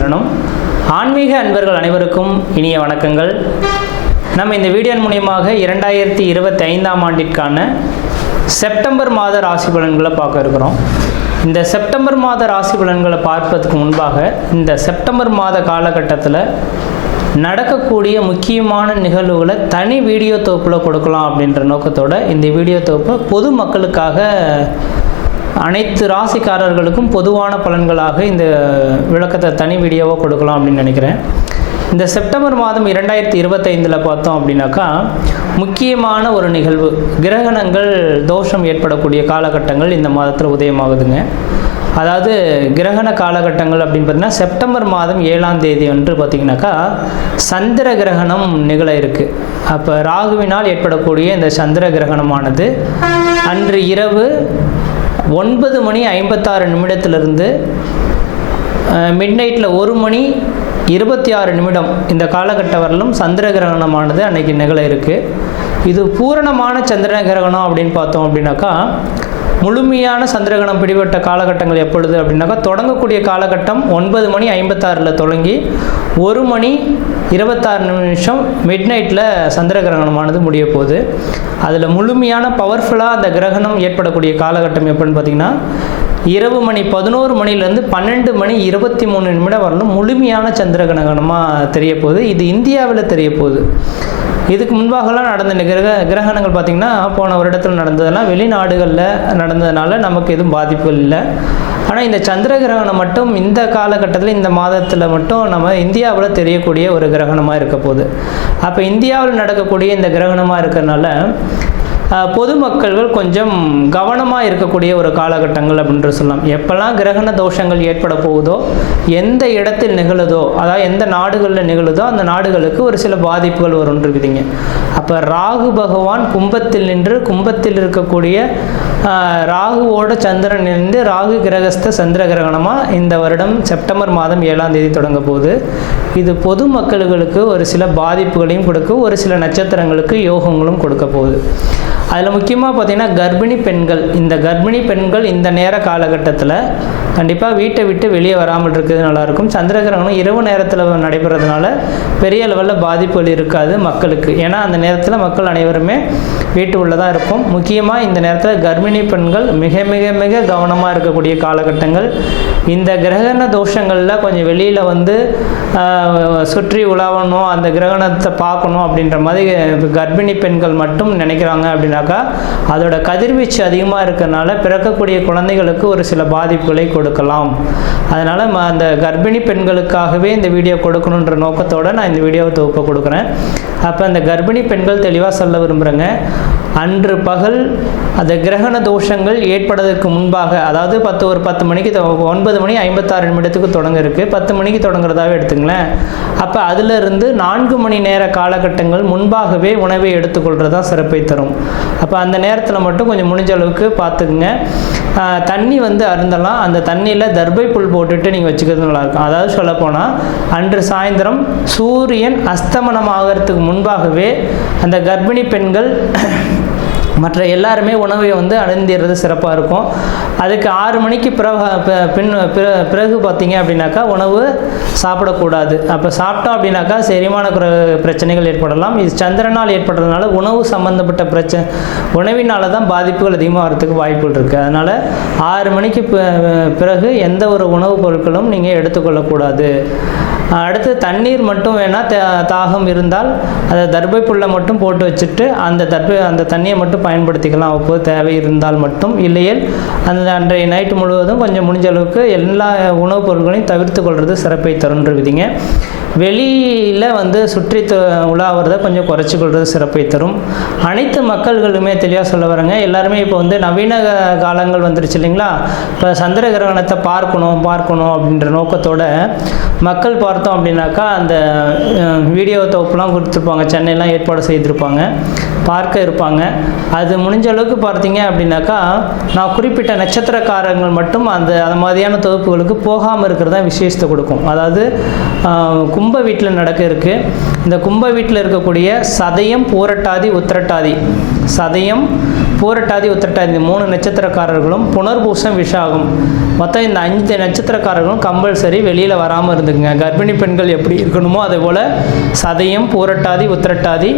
சரணம். ஆன்மீக அன்பர்கள் அனைவருக்கும் இனிய வணக்கங்கள். நம்ம இந்த வீடியோ மூலமாக 2025ஆம் ஆண்டிற்கான செப்டம்பர் மாத ராசி பலன்களை பார்க்க இருக்கிறோம். இந்த செப்டம்பர் மாத ராசி பலன்களை பார்ப்பதற்கு முன்பாக இந்த செப்டம்பர் மாத காலகட்டத்தில் நடக்கக்கூடிய முக்கியமான நிகழ்வுகளை தனி வீடியோ தொகுப்பில் கொடுக்கலாம் அப்படின்ற நோக்கத்தோடு இந்த வீடியோ தொகுப்பை பொது மக்களுக்காக அனைத்து ராசிக்காரர்களுக்கும் பொதுவான பலன்களாக இந்த விளக்கத்தை தனி வீடியோவாக கொடுக்கலாம் அப்படின்னு நினைக்கிறேன். இந்த செப்டம்பர் மாதம் 2025 பார்த்தோம் அப்படின்னாக்கா முக்கியமான ஒரு நிகழ்வு, கிரகணங்கள் தோஷம் ஏற்படக்கூடிய காலகட்டங்கள் இந்த மாதத்தில் உதயமாகுதுங்க. அதாவது கிரகண காலகட்டங்கள் அப்படின்னு பார்த்தீங்கன்னா செப்டம்பர் மாதம் 7ஆம் தேதி அன்று பார்த்திங்கனாக்கா சந்திர கிரகணம் நிகழ இருக்குது. அப்போ ராகுவினால் ஏற்படக்கூடிய இந்த சந்திர கிரகணமானது அன்று இரவு 9 மணி 56 நிமிடத்திலிருந்து மிட்நைட்டில் 1 மணி 26 நிமிடம் இந்த காலகட்ட வரலும் சந்திர கிரகணமானது அன்றைக்கி நிகழ இருக்குது. இது பூரணமான சந்திர கிரகணம் அப்படின்னு பார்த்தோம் அப்படின்னாக்கா முழுமையான சந்திரகிரகணம் பிடிபட்ட காலகட்டங்கள் எப்பொழுது அப்படின்னாக்கா தொடங்கக்கூடிய காலகட்டம் 9 மணி 56 தொடங்கி 1 மணி 26 நிமிஷம் மிட்நைட்டில் சந்திர கிரகணமானது முடிய போகுது. அதில் முழுமையான பவர்ஃபுல்லாக அந்த கிரகணம் ஏற்படக்கூடிய காலகட்டம் எப்படின்னு பார்த்திங்கன்னா இரவு மணி 11 மணிலேருந்து 12 மணி 23 நிமிடம் வரலும் முழுமையான சந்திர கிரகணமாக தெரிய போகுது. இது இந்தியாவில் தெரிய போகுது. இதுக்கு முன்பாகலாம் நடந்த கிரகணங்கள் பார்த்திங்கன்னா போன வருடத்தில் நடந்ததெல்லாம் வெளிநாடுகளில் நடந்ததுனால நமக்கு எதுவும் பாதிப்புகள் இல்லை. ஆனால் இந்த சந்திர கிரகணம் மட்டும் இந்த காலகட்டத்தில் இந்த மாதத்தில் மட்டும் நம்ம இந்தியாவில் தெரியக்கூடிய ஒரு கிரகணமாக இருக்க போகுது. அப்போ இந்தியாவில் நடக்கக்கூடிய இந்த கிரகணமாக இருக்கிறதுனால பொதுமக்கள்கள் கொஞ்சம் கவனமாக இருக்கக்கூடிய ஒரு காலகட்டங்கள் அப்படின்ற சொல்லலாம். எப்போல்லாம் கிரகண தோஷங்கள் ஏற்பட போகுதோ, எந்த இடத்தில் நிகழுதோ, அதாவது எந்த நாடுகளில் நிகழுதோ அந்த நாடுகளுக்கு ஒரு சில பாதிப்புகள் வரும்னு இருக்குதுங்க. அப்போ ராகு பகவான் கும்பத்தில் நின்று கும்பத்தில் இருக்கக்கூடிய ராகுவோட சந்திரன் இருந்து ராகு கிரகஸ்த சந்திர கிரகணமாக இந்த வருடம் செப்டம்பர் மாதம் 7ஆம் தேதி தொடங்க போகுது. இது பொதுமக்களுக்கு ஒரு சில பாதிப்புகளையும் கொடுக்கும், ஒரு சில நட்சத்திரங்களுக்கு யோகங்களும் கொடுக்க போகுது. அதில் முக்கியமாக பார்த்திங்கன்னா கர்ப்பிணி பெண்கள், இந்த கர்ப்பிணி பெண்கள் இந்த நேர காலகட்டத்தில் கண்டிப்பாக வீட்டை விட்டு வெளியே வராமல் இருக்கிறது நல்லாயிருக்கும். சந்திர கிரகணம் இரவு நேரத்தில் நடைபெறதுனால பெரிய லெவலில் பாதிப்புகள் இருக்காது மக்களுக்கு. ஏன்னா அந்த நேரத்தில் மக்கள் அனைவருமே வீட்டு உள்ளதாக இருக்கும். முக்கியமாக இந்த நேரத்தில் கர்ப்பிணி பெண்கள் மிக மிக மிக கவனமாக இருக்கக்கூடிய காலகட்டங்கள். இந்த கிரகண தோஷங்களில் கொஞ்சம் வெளியில் வந்து சுற்றி உலாவணும், அந்த கிரகணத்தை பார்க்கணும் அப்படின்ற மாதிரி கர்ப்பிணி பெண்கள் மட்டும் நினைக்கிறாங்க அப்படின்னாக்கா அதோட கதிர்வீச்சு அதிகமாக இருக்கிறதுனால பிறக்கக்கூடிய குழந்தைகளுக்கு ஒரு சில பாதிப்புகளை கொடுக்கலாம். அதனால் அந்த கர்ப்பிணி பெண்களுக்காகவே இந்த வீடியோ கொடுக்கணுன்ற நோக்கத்தோடு நான் இந்த வீடியோவை தொகுப்பை கொடுக்குறேன். அப்போ அந்த கர்ப்பிணி பெண்கள் தெளிவாக சொல்ல விரும்புகிறேங்க, அன்று பகல் அந்த கிரகண தோஷங்கள் ஏற்படுவதற்கு முன்பாக, அதாவது 10 மணிக்கு 9 மணி 56 நிமிடத்துக்கு தொடங்க இருக்குது, 10 மணிக்கு தொடங்குறதாவே எடுத்துங்களேன். அப்போ அதிலிருந்து 4 மணி நேர காலகட்டங்கள் முன்பாகவே உணவை எடுத்துக்கொள்கிறதா சிறப்பை தரும். அப்போ அந்த நேரத்தில் மட்டும் கொஞ்சம் முடிஞ்ச அளவுக்கு பார்த்துக்குங்க. தண்ணி வந்து அருந்தலாம், அந்த தண்ணியில் தர்பை புல் போட்டுட்டு நீங்கள் வச்சுக்கிறது நல்லாயிருக்கும். அதாவது சொல்லப்போனால் அன்று சாயந்தரம் சூரியன் அஸ்தமனம் ஆகிறதுக்கு முன்பாகவே அந்த கர்ப்பிணி பெண்கள் மற்ற எல்லாருமே உணவை வந்து அருந்திடுறது சிறப்பாக இருக்கும். அதுக்கு 6 மணிக்கு பிறகு பார்த்தீங்க அப்படின்னாக்கா உணவு சாப்பிடக்கூடாது. அப்போ சாப்பிட்டோம் அப்படின்னாக்கா செரிமான பிரச்சனைகள் ஏற்படலாம். இது சந்திரனால் ஏற்படுறதுனால உணவு சம்மந்தப்பட்ட உணவினால தான் பாதிப்புகள் அதிகமாக வரதுக்கு வாய்ப்புகள் இருக்குது. அதனால் 6 மணிக்கு பிறகு எந்த ஒரு உணவுப் பொருட்களும் நீங்கள் எடுத்துக்கொள்ளக்கூடாது. அடுத்து தண்ணீர் மட்டும் வேணால் தாகம் இருந்தால் அதை தர்பை புல்லை மட்டும் போட்டு வச்சுட்டு அந்த தண்ணியை மட்டும் பயன்படுத்திக்கலாம் அப்போது தேவை இருந்தால் மட்டும். இல்லையேல் அந்த அன்றைய நைட்டு முழுவதும் கொஞ்சம் முடிஞ்ச அளவுக்கு எல்லா உணவுப் பொருட்களையும் தவிர்த்து கொள்வது சிறப்பை தருன்ற விதிங்க. வெளியில் வந்து சுற்றி உலாவறதை கொஞ்சம் குறைச்சி கொள்வது சிறப்பை தரும். அனைத்து மக்கள்களுமே தெளிவாக சொல்ல வரேங்க. எல்லாருமே இப்போ வந்து நவீன காலங்கள் வந்துருச்சு இல்லைங்களா. இப்போ சந்திர கிரகணத்தை பார்க்கணும் அப்படின்ற நோக்கத்தோட மக்கள் பார்த்தோம் அப்படின்னாக்கா அந்த வீடியோ தொகுப்புலாம் கொடுத்துருப்பாங்க, சென்னையெல்லாம் ஏற்பாடு செய்திருப்பாங்க, பார்க்க இருப்பாங்க. அது முடிஞ்ச அளவுக்கு பார்த்தீங்க அப்படின்னாக்கா நான் குறிப்பிட்ட நட்சத்திரக்காரங்கள் மட்டும் அந்த மாதிரியான தொகுப்புகளுக்கு போகாமல் இருக்கிறது தான் விசேஷத்தை கொடுக்கும். அதாவது கும்ப வீட்டில் நடக்க இருக்குது. இந்த கும்ப வீட்டில் இருக்கக்கூடிய சதயம், பூரட்டாதி, உத்திரட்டாதி சதயம், பூரட்டாதி, உத்திரட்டாதி இந்த 3 நட்சத்திரக்காரர்களும், புனர்பூசம், விஷாகம் மொத்தம் இந்த 5 நட்சத்திரக்காரர்களும் கம்பல்சரி வெளியில் வராமல் இருந்துக்குங்க. கர்ப்பிணி பெண்கள் எப்படி இருக்கணுமோ அதே போல் சதயம், பூரட்டாதி, உத்திரட்டாதி,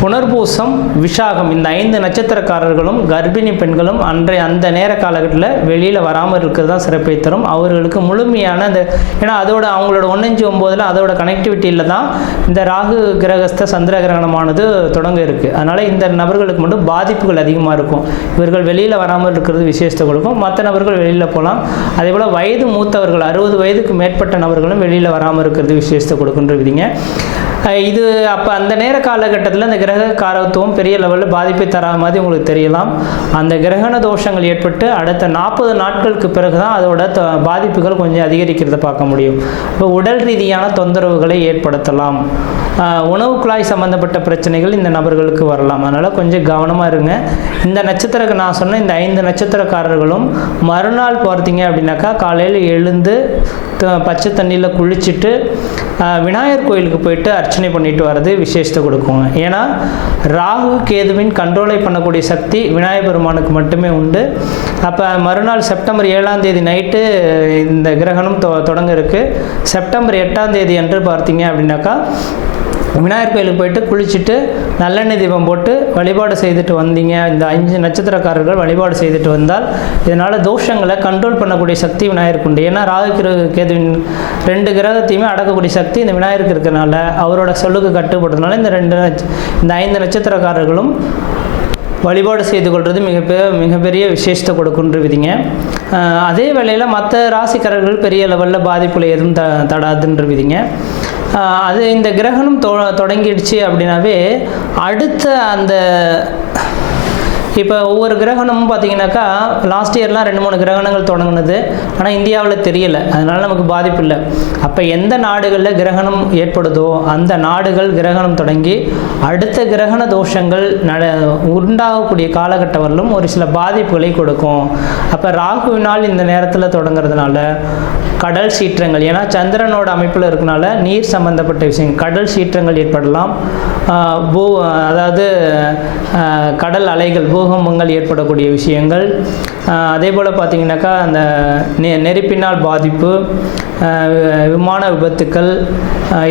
புனர்பூசம், விஷாகம் இந்த 5 நட்சத்திரக்காரர்களும் கர்ப்பிணி பெண்களும் அந்த நேர காலகட்டத்தில் வெளியில் வராமல் இருக்கிறது தான் சிறப்பை தரும். அவர்களுக்கு முழுமையான அந்த ஏன்னா அதோட அவங்களோட 1-5-9 அதோட கனெக்டிவிட்டியில் தான் இந்த ராகு கிரகஸ்த சந்திர கிரகணமானது தொடங்க இருக்குது. அதனால் இந்த நபர்களுக்கு மட்டும் பாதிப்புகள் அதிகமாக இருக்கும். இவர்கள் வெளியில் வராமல் இருக்கிறது விசேஷத்தை கொடுக்கும். மற்ற நபர்கள் வெளியில் போகலாம். அதே போல் வயது மூத்தவர்கள் 60 வயதுக்கு மேற்பட்ட நபர்களும் வெளியில் வராமல் இருக்கிறது விசேஷத்தை கொடுக்குன்ற விதிங்க. இது அப்போ அந்த நேர காலகட்டத்தில் அந்த கிரக காரகத்துவம் பெரிய லெவலில் பாதிப்பை தராத மாதிரி உங்களுக்கு தெரியலாம். அந்த கிரகண தோஷங்கள் ஏற்பட்டு அடுத்த 40 நாட்களுக்கு பிறகு தான் அதோட பாதிப்புகள் கொஞ்சம் அதிகரிக்கிறத பார்க்க முடியும். இப்போ உடல் ரீதியான தொந்தரவுகளை ஏற்படுத்தலாம். உணவு குழாய் சம்மந்தப்பட்ட பிரச்சனைகள் இந்த நபர்களுக்கு வரலாம். அதனால் கொஞ்சம் கவனமாக இருங்க. இந்த நட்சத்திர நான் சொன்ன இந்த 5 நட்சத்திரக்காரர்களும் மறுநாள் பார்த்தீங்க அப்படின்னாக்கா காலையில் எழுந்து பச்சை தண்ணியில் குளிச்சுட்டு விநாயகர் கோயிலுக்கு போயிட்டு அர்ச்சனை பண்ணிட்டு வர்றது விசேஷத்தை கொடுக்குங்க. ஏன்னா ராகு கேதுவின் கண்ட்ரோலை பண்ணக்கூடிய சக்தி விநாயகர் பெருமானுக்கு மட்டுமே உண்டு. அப்போ மறுநாள் செப்டம்பர் 7ஆம் தேதி நைட்டு இந்த கிரகணம் தொடங்க இருக்குது. செப்டம்பர் 8ஆம் தேதி அன்று பார்த்தீங்க அப்படின்னாக்கா விநாயகர் கோயிலுக்கு போயிட்டு குளிச்சுட்டு நல்லெண்ணெய் தீபம் போட்டு வழிபாடு செய்துட்டு வந்தீங்க. இந்த 5 நட்சத்திரக்காரர்கள் வழிபாடு செய்துட்டு வந்தால் இதனால் தோஷங்களை கண்ட்ரோல் பண்ணக்கூடிய சக்தி விநாயகருக்கு உண்டு. ஏன்னா ராகு கேதுவின் 2 கிரகத்தையுமே அடக்கக்கூடிய சக்தி இந்த விநாயகருக்கு இருக்கிறனால அவரோட சொல்லுக்கு கட்டுப்படுறதுனால இந்த 5 நட்சத்திரக்காரர்களும் வழிபாடு செய்து கொள்வது மிகப்பெரிய விசேஷத்தை கொடுக்குன்ற விதிங்க. அதே வேளையில் மற்ற ராசிக்காரர்கள் பெரிய லெவலில் பாதிப்புல எதுவும் தடாதுன்ற விதிங்க. அது இந்த கிரகணம் தொடங்கிடுச்சு அப்படின்னாவே அடுத்த அந்த இப்போ ஒவ்வொரு கிரகணமும் பார்த்தீங்கன்னாக்கா லாஸ்ட் இயர்லாம் 2-3 கிரகணங்கள் தொடங்கினது. ஆனால் இந்தியாவில் தெரியலை, அதனால் நமக்கு பாதிப்பு இல்லை. அப்போ எந்த நாடுகளில் கிரகணம் ஏற்படுதோ அந்த நாடுகள் கிரகணம் தொடங்கி அடுத்த கிரகண தோஷங்கள் உண்டாகக்கூடிய காலகட்டம் வரலும் ஒரு சில பாதிப்புகளை கொடுக்கும். அப்போ ராகுவினால் இந்த நேரத்தில் தொடங்கிறதுனால கடல் சீற்றங்கள், ஏன்னா சந்திரனோட அமைப்பில் இருக்கனால நீர் சம்பந்தப்பட்ட விஷயங்கள் கடல் சீற்றங்கள் ஏற்படலாம். அதாவது கடல் அலைகள் பூகம்பங்கள் ஏற்படக்கூடிய விஷயங்கள். அதே போல் பார்த்திங்கனாக்கா அந்த நெருப்பினால் பாதிப்பு, விமான விபத்துக்கள்,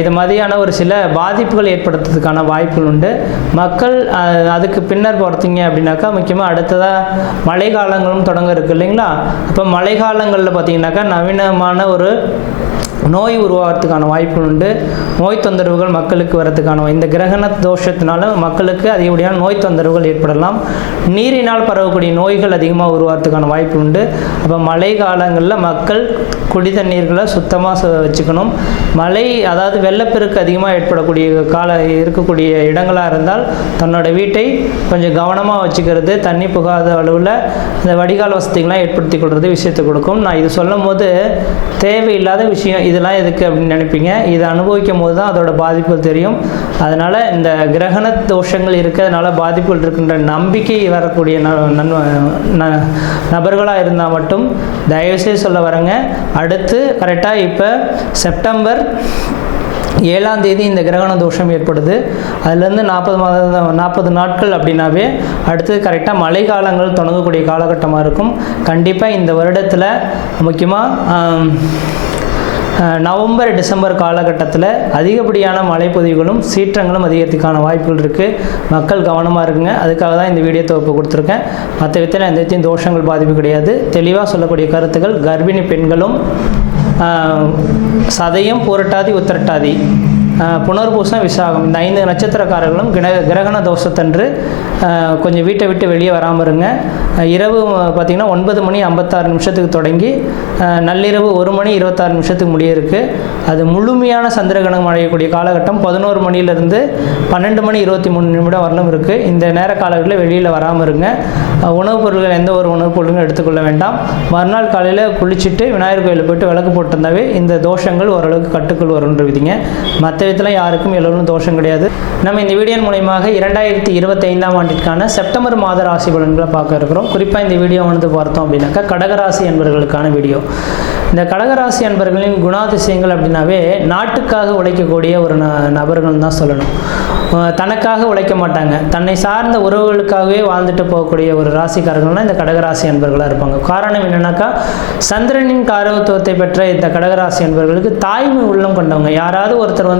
இது மாதிரியான ஒரு சில பாதிப்புகள் ஏற்படுத்துறதுக்கான வாய்ப்புகள் உண்டு. மக்கள் அதுக்கு பின்னர் பார்த்தீங்க அப்படின்னாக்கா முக்கியமாக அடுத்ததாக மழை காலங்களும் தொடங்க இருக்குது இல்லைங்களா. அப்போ மழை காலங்களில் பார்த்திங்கனாக்கா நவீனமான ஒரு நோய் உருவாகிறதுக்கான வாய்ப்புகள் உண்டு. நோய் தொந்தரவுகள் மக்களுக்கு வரதுக்கான இந்த கிரகண தோஷத்தினால மக்களுக்கு அதிகப்படியான நோய் தொந்தரவுகள் ஏற்படலாம். நீரினால் பரவக்கூடிய நோய்கள் அதிகமாக உருவாகிறதுக்கான வாய்ப்பு உண்டு. அப்போ மழை காலங்களில் மக்கள் குடி தண்ணீர்களை சுத்தமாக வச்சுக்கணும். மழை அதாவது வெள்ளப்பெருக்கு அதிகமாக ஏற்படக்கூடிய இருக்கக்கூடிய இடங்களாக இருந்தால் தன்னோட வீட்டை கொஞ்சம் கவனமாக வச்சுக்கிறது, தண்ணி புகாத அளவில் இந்த வடிகால் வசதிகள்லாம் ஏற்படுத்தி கொள்வது விஷயத்தை கொடுக்கும். நான் இது சொல்லும் போது தேவையில்லாத விஷயம் இதெல்லாம் எதுக்கு அப்படின்னு நினைப்பீங்க. இதை அனுபவிக்கும் போது தான் அதோட பாதிப்புகள் தெரியும். அதனால் இந்த கிரகண தோஷங்கள் இருக்கிறதுனால பாதிப்புகள் இருக்கின்ற நம்பிக்கை வரக்கூடிய நபர்களாக இருந்தால் மட்டும் தயவுசெய்து சொல்ல வரேங்க. அடுத்து கரெக்டாக இப்போ செப்டம்பர் 7ஆம் தேதி இந்த கிரகண தோஷம் ஏற்படுது. அதுலேருந்து 40 நாட்கள் அப்படின்னாவே அடுத்து கரெக்டாக மழை காலங்கள் தொடங்கக்கூடிய காலகட்டமாக இருக்கும். கண்டிப்பாக இந்த வருடத்தில் முக்கியமாக நவம்பர் டிசம்பர் காலகட்டத்தில் அதிகப்படியான மழைப்பொழிவுகளும் சீற்றங்களும் அதிகரிக்கிறதுக்கான வாய்ப்புகள் இருக்குது. மக்கள் கவனமாக இருக்குங்க. அதுக்காக தான் இந்த வீடியோ தொகுப்பு கொடுத்துருக்கேன். மற்ற விதத்தில் எந்த தோஷங்கள் பாதிப்பு கிடையாது. தெளிவாக சொல்லக்கூடிய கருத்துக்கள் கர்ப்பிணி பெண்களும் சதயம், பூரட்டாதி, உத்திரட்டாதி, புனர்பூசம், விசாகம் இந்த 5 நட்சத்திரக்காரர்களும் கிரகண தோஷத்தன்று கொஞ்சம் வீட்டை விட்டு வெளியே வராமல் இருங்க. இரவு பார்த்திங்கன்னா 9:56 தொடங்கி நள்ளிரவு 1:26 முடிய இருக்குது. அது முழுமையான சந்திரகிரகணம் அடையக்கூடிய காலகட்டம் 11 மணியிலிருந்து 12:23 வரலும் இருக்குது. இந்த நேர காலங்களில் வெளியில் வராமல் இருங்க. உணவுப் பொருட்கள் எந்த ஒரு உணவுப் பொருட்களும் எடுத்துக்கொள்ள வேண்டாம். மறுநாள் காலையில் குளிச்சுட்டு விநாயகர் கோயிலில் போய்ட்டு விளக்கு போட்டிருந்தாவே இந்த தோஷங்கள் ஓரளவுக்கு கட்டுக்குள் வரும்ன்ற விதிங்க. மற்ற விதத்தில் யாருக்கும் எல்லோரும் தோஷம் கிடையாது. நம்ம இந்த வீடியோ மூலமாக 2025ஆம் ஆண்டிற்கான செப்டம்பர் மாத ராசி பலன்களை பார்க்க இருக்கிறோம். குறிப்பாக இந்த வீடியோ வந்து பார்த்தோம் அப்படின்னாக்கா கடகராசி என்பவர்களுக்கான வீடியோ. இந்த கடகராசி என்பவர்களின் குணாதிசயங்கள் அப்படின்னாவே நாட்டுக்காக உழைக்கக்கூடிய ஒரு நபர்கள் தான் சொல்லணும். தனக்காக உழைக்க மாட்டாங்க, தன்னை சார்ந்த உறவுகளுக்காகவே வாழ்ந்துட்டு போகக்கூடிய ஒரு ராசிக்காரர்கள்னால் இந்த கடகராசி அன்பர்களாக இருப்பாங்க. காரணம் என்னென்னாக்கா, சந்திரனின் காரகத்துவத்தை பெற்ற இந்த கடகராசி அன்பர்களுக்கு தாய்மை உள்ளம் கொண்டவங்க. யாராவது ஒருத்தர்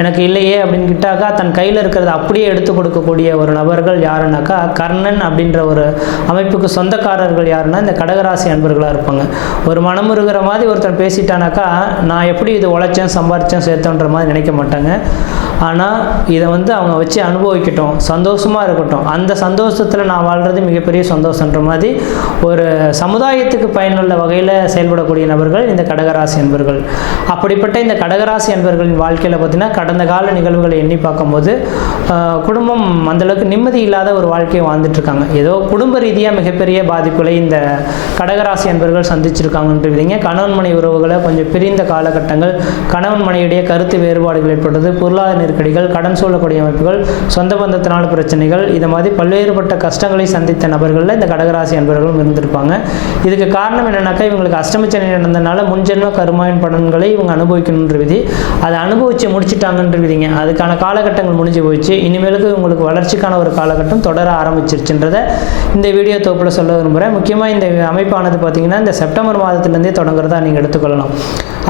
எனக்கு இல்லையே அப்படின்னு கிட்டாக்கா தன் கையில் இருக்கிறத அப்படியே எடுத்து கொடுக்கக்கூடிய ஒரு நபர்கள் யாருன்னாக்கா, கர்ணன் அப்படின்ற ஒரு அமைப்புக்கு சொந்தக்காரர்கள் யாருன்னா இந்த கடகராசி அன்பர்களாக இருப்பாங்க. ஒரு மனமுருகிற மாதிரி ஒருத்தர் பேசிட்டானாக்கா, நான் எப்படி இது உழைச்சேன் சம்பாரிச்சேன் சேர்த்தோன்ற மாதிரி நினைக்க மாட்டாங்க. ஆனால் இதை அவங்க வச்சு அனுபவிக்கட்டும், சந்தோஷமாக இருக்கட்டும், அந்த சந்தோஷத்தில் நான் வாழ்கிறது மிகப்பெரிய சந்தோஷன்ற மாதிரி ஒரு சமுதாயத்துக்கு பயனுள்ள வகையில் செயல்படக்கூடிய நபர்கள் இந்த கடகராசி அன்பர்கள். அப்படிப்பட்ட இந்த கடகராசி அன்பர்களின் வாழ்க்கையில் பார்த்திங்கன்னா, கடந்த கால நிகழ்வுகளை எண்ணி பார்க்கும்போது குடும்பம் அந்தளவுக்கு நிம்மதி இல்லாத ஒரு வாழ்க்கையை வாழ்ந்துட்டுருக்காங்க. ஏதோ குடும்ப ரீதியாக மிகப்பெரிய பாதிப்புகளை இந்த கடகராசி அன்பர்கள் சந்திச்சிருக்காங்கன்றீங்க. கணவன் மனை உறவுகளை கொஞ்சம் பிரிந்த காலகட்டங்கள், கணவன் மனையுடைய கருத்து வேறுபாடுகள் ஏற்படுறது, பொருளாதார நெருக்கடிகள், கடன் சூழக்கூடிய அமைப்புகள், சொந்த பந்தத்தினால் பிரச்சனைகள், இது மாதிரி பல்வேறுபட்ட கஷ்டங்களை சந்தித்த நபர்களில் இந்த கடகராசி அன்பர்களும் இருந்திருப்பாங்க. இதுக்கு காரணம் என்னன்னாக்கா, இவங்களுக்கு அஷ்டமச்சனி நடந்ததுனால முன்ஜென்ம கருமாவின் பலன்களை இவங்க அனுபவிக்கணுன்ற விதி, அதை அனுபவித்து முடிச்சுட்டாங்கன்ற விதிங்க. அதுக்கான காலகட்டங்கள் முடிஞ்சு போயிடுச்சு. இனிமேலுக்கு உங்களுக்கு வளர்ச்சிக்கான ஒரு காலகட்டம் தொடர ஆரம்பிச்சிருச்சுன்றதை இந்த வீடியோ தொகுப்பில் சொல்ல விரும்புகிறேன். முக்கியமாக இந்த அமைப்பானது பார்த்திங்கன்னா இந்த செப்டம்பர் மாதத்துலேருந்தே தொடங்குறதா நீங்கள் எடுத்துக்கொள்ளலாம்.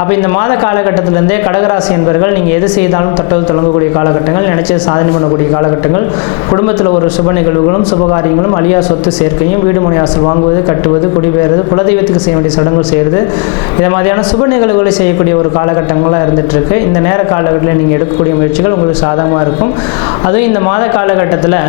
அப்போ இந்த மாத காலகட்டத்திலேருந்தே கடகராசி என்பர்கள் நீங்கள் எது செய்தாலும் தொட்டது தொடங்கக்கூடிய காலகட்டங்கள், நினைச்சது சாதனை பண்ணக்கூடிய காலகட்டங்கள், குடும்பத்தில் ஒரு சுப நிகழ்வுகளும் சுபகாரியங்களும், அழியா சொத்து சேர்க்கையும், வீடு மனை வாசல் வாங்குவது, கட்டுவது, குடிபெயர்வது, குலதெய்வத்துக்கு செய்ய வேண்டிய சடங்குகள் செய்கிறது, இதை மாதிரியான சுப நிகழ்வுகளை செய்யக்கூடிய ஒரு காலகட்டங்களாக இருந்துகிட்ருக்கு. இந்த நேர காலகட்டத்தில் நீங்கள் எடுக்கக்கூடிய முயற்சிகள் உங்களுக்கு சாதகமாக இருக்கும். அதுவும் இந்த மாத காலகட்டத்தில்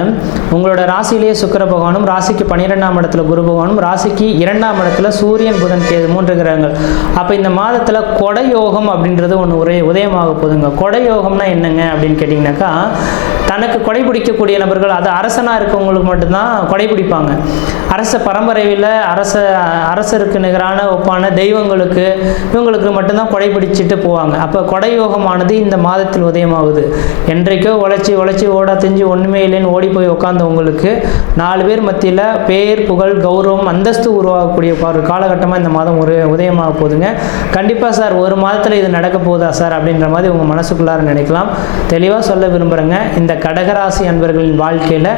உங்களோட ராசியிலேயே சுக்கிர பகவானும், ராசிக்கு 12ஆம் இடத்துல குரு பகவானும், ராசிக்கு 2ஆம் இடத்துல சூரியன் புதன் கேது 3 கிரகங்கள். அப்போ இந்த மாதத்தில் கொடை யோகம் அப்படின்றது ஒன்று உதயமாக போதுங்க. கொடை யோகம்னா என்னங்க அப்படின்னு கேட்டிங்கனாக்கா, தனக்கு கொடை பிடிக்கக்கூடிய நபர்கள், அது அரசனாக இருக்கவங்களுக்கு மட்டும்தான் கொடை பிடிப்பாங்க. அரச பரம்பரையில் அரசருக்கு நிகரான ஒப்பான தெய்வங்களுக்கு இவங்களுக்கு மட்டும்தான் கொடை பிடிச்சிட்டு போவாங்க. அப்போ கொடை யோகமானது இந்த மாதத்தில் உதயமாகுது. என்றைக்கோ உழைச்சி ஓடா தெரிஞ்சு ஒன்றுமே இல்லைன்னு ஓடி போய் உட்காந்தவங்களுக்கு 4 பேர் மத்தியில் பேர், புகழ், கௌரவம், அந்தஸ்து உருவாகக்கூடிய ஒரு காலகட்டமாக இந்த மாதம் உதயமாக போகுதுங்க. கண்டிப்பாக சார் ஒரு மாதத்தில் இது நடக்க போகுதா சார் அப்படின்ற மாதிரி உங்கள் மனசுக்குள்ளார நினைக்கலாம். தெளிவாக சொல்ல விரும்புகிறேங்க, இந்த கடகராசி அன்பர்களின் வாழ்க்கையில்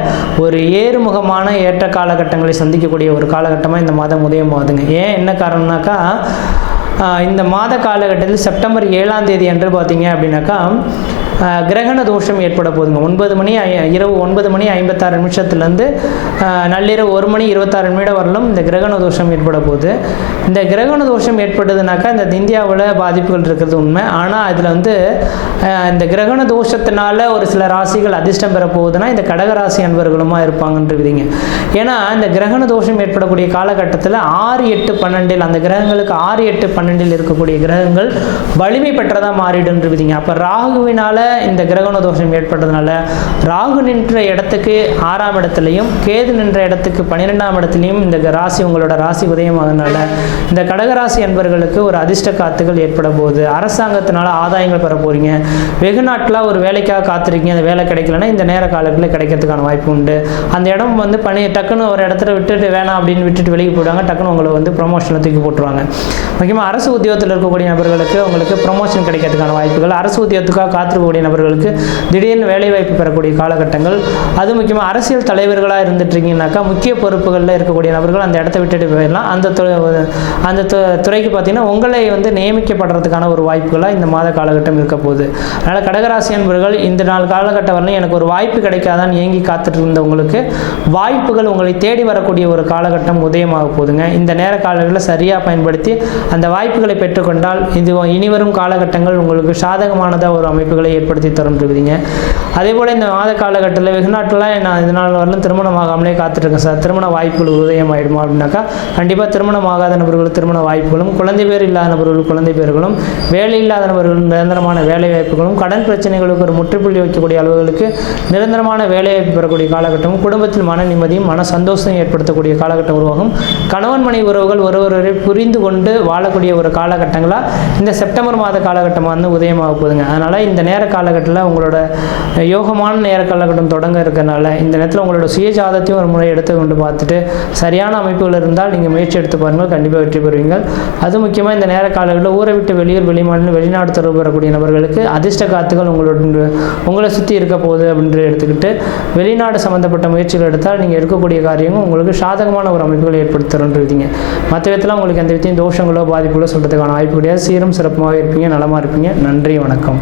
ஒரு ஏறுமுகமான ஏற்ற காலகட்டங்களை சந்திக்கக்கூடிய ஒரு காலகட்டமாக இந்த மாதம் உதயமாகுதுங்க. ஏன் என்ன காரணம்னாக்கா, இந்த மாத காலகட்டத்தில் செப்டம்பர் 7ஆம் தேதி அன்று பார்த்தீங்க அப்படின்னாக்கா கிரகண தோஷம் ஏற்பட போதுங்க. இரவு 9 மணி 56 நிமிஷத்துலேருந்து நள்ளிரவு 1 மணி 26 நிமிடம் வரலும் இந்த கிரகண தோஷம் ஏற்பட போகுது. இந்த கிரகண தோஷம் ஏற்பட்டதுனாக்கா இந்த இந்தியாவில் பாதிப்புகள் இருக்கிறது உண்மை. ஆனால் அதில் இந்த கிரகண தோஷத்தினால ஒரு சில ராசிகள் அதிர்ஷ்டம் பெற போகுதுன்னா இந்த கடகராசி அன்பர்களுமா இருப்பாங்கன்றீங்க. ஏன்னா இந்த கிரகண தோஷம் ஏற்படக்கூடிய காலகட்டத்தில் 6, 8, 12 அந்த கிரகங்களுக்கு 6, 8, 12 இருக்கக்கூடிய கிரகங்கள் வலிமை பெற்றதாக மாறிடுன்றீங்க. அப்போ ராகுவினால இந்த கிரகண தோஷம் ஏற்பட்டதுனால ராகு நின்ற இடத்துக்கு 6ஆம் இடத்துலையும், கேது நின்ற இடத்துக்கு 12ஆம் இடத்துலையும் இந்த ராசி உங்களோட ராசி உதயமாகனால இந்த கடகராசி அன்பர்களுக்கு ஒரு அதிர்ஷ்ட காத்துகள் ஏற்பட போகுது. அரசாங்கத்தினால ஆதாயங்கள் பெற போறீங்க. வெகு நாட்களாக ஒரு வேலைக்காக காத்திருக்கீங்க, அந்த வேலை கிடைக்கலன்னா இந்த நேர காலத்தில் கிடைக்கிறதுக்கான வாய்ப்பு உண்டு. அந்த இடம் டக்குன்னு ஒரு இடத்துல விட்டுட்டு வேணாம் அப்படின்னு விட்டுட்டு வெளியே போயிடுவாங்க. டக்குன்னு உங்களை ப்ரொமோஷனில் தூக்கி போட்டுருவாங்க. முக்கியமாக அரசு உத்தியோகத்தில் இருக்கக்கூடிய நபர்களுக்கு உங்களுக்கு ப்ரொமோஷன் கிடைக்கிறதுக்கான வாய்ப்புகள், அரசு உத்தியோகத்துக்காக காத்திருக்கக்கூடிய நபர்களுக்கு திடீர்னு வேலைவாய்ப்பு பெறக்கூடிய காலகட்டங்கள், அது முக்கியமாக அரசியல் தலைவர்களாக இருந்துட்டுருக்கீங்கன்னாக்கா முக்கிய பொறுப்புகளில் இருக்கக்கூடிய நபர்கள் அந்த இடத்த விட்டுட்டு போயிடலாம். அந்த துறைக்கு பார்த்தீங்கன்னா உங்களை நியமிக்கப்படுறதுக்கான ஒரு வாய்ப்புகளாக இந்த மாத காலகட்டம் இருக்க போகுது. அதனால் கடகராசி அன்பர்கள் இந்த நாள் காலகட்டம் வரலாம் எனக்கு ஒரு வாய்ப்பு கிடைக்காதான் ஏங்கி காத்துட்டு இருந்தவங்களுக்கு வாய்ப்புகள் உங்களை தேடி வரக்கூடிய ஒரு காலகட்டம் உதயமாக போகுதுங்க. இந்த நேர காலங்களில் சரியாக பயன்படுத்தி அந்த வாய்ப்புகளை பெற்றுக்கொண்டால் இது இனிவரும் காலகட்டங்கள் உங்களுக்கு சாதகமானதாக ஒரு அமைப்புகளை ஏற்படுத்தி தரும்ன்றீங்க. அதே போல் இந்த மாத காலகட்டத்தில் வெகு நாட்களாக நான் இதனால் வரலும் திருமணமாகாமலே காத்துட்ருக்கேன் சார், திருமண வாய்ப்புகள் உதயமாயிடுமா அப்படின்னாக்கா கண்டிப்பாக திருமணமாகாத நபர்கள் திருமண வாய்ப்புகளும், குழந்தை பேர் இல்லாத நபர்கள் குழந்தை பேர்களும், வேலை இல்லாத நபர்கள் நிரந்தரமான வேலை வாய்ப்புகளும், கடன் பிரச்சனைகளுக்கு ஒரு முற்றுப்புள்ளி வைக்கக்கூடிய அளவுகளுக்கு நிரந்தரமான வேலை வாய்ப்பு பெறக்கூடிய காலகட்டமும், குடும்பத்தில் மன நிம்மதியும் மன சந்தோஷம் ஏற்படுத்தக்கூடிய காலகட்டம் உருவாகும். கணவன் மனைவி உறவுகள் ஒருவரை புரிந்து கொண்டு வாழக்கூடிய ஒரு காலகட்டங்களாக இந்த செப்டம்பர் மாத காலகட்டம் வந்து உதயமாக போகுதுங்க. அதனால் இந்த நேர காலகட்டத்தில் உங்களோட யோகமான நேர காலகட்டம் தொடங்க இருக்கிறனால இந்த நேரத்தில் உங்களோட சுய ஜாதத்தையும் ஒரு முறை எடுத்து கொண்டு பார்த்துட்டு சரியான அமைப்புகள் இருந்தால் நீங்கள் முயற்சி எடுத்து பாருங்கள், கண்டிப்பாக வெற்றி பெறுவீங்கள். அது முக்கியமாக இந்த நேர காலங்களில் ஊரை விட்டு வெளியூர் வெளிமாநிலம் வெளிநாடு தொடர்பு வரக்கூடிய நபர்களுக்கு அதிர்ஷ்ட காத்துகள் உங்களை சுற்றி இருக்க போகுது அப்படின்ற எடுத்துக்கிட்டு வெளிநாடு சம்மந்தப்பட்ட முயற்சிகள் எடுத்தால் நீங்கள் இருக்கக்கூடிய காரியங்கள் உங்களுக்கு சாதகமான ஒரு அமைப்புகளை ஏற்படுத்துறீங்க. மற்ற விதத்தில் உங்களுக்கு எந்த விதத்தையும் தோஷங்களோ பாதிப்புகளோ சொல்கிறதுக்கான வாய்ப்பு கிடையாது. சீரும் சிறப்புமாக இருப்பீங்க, நலமாக இருப்பீங்க. நன்றி, வணக்கம்.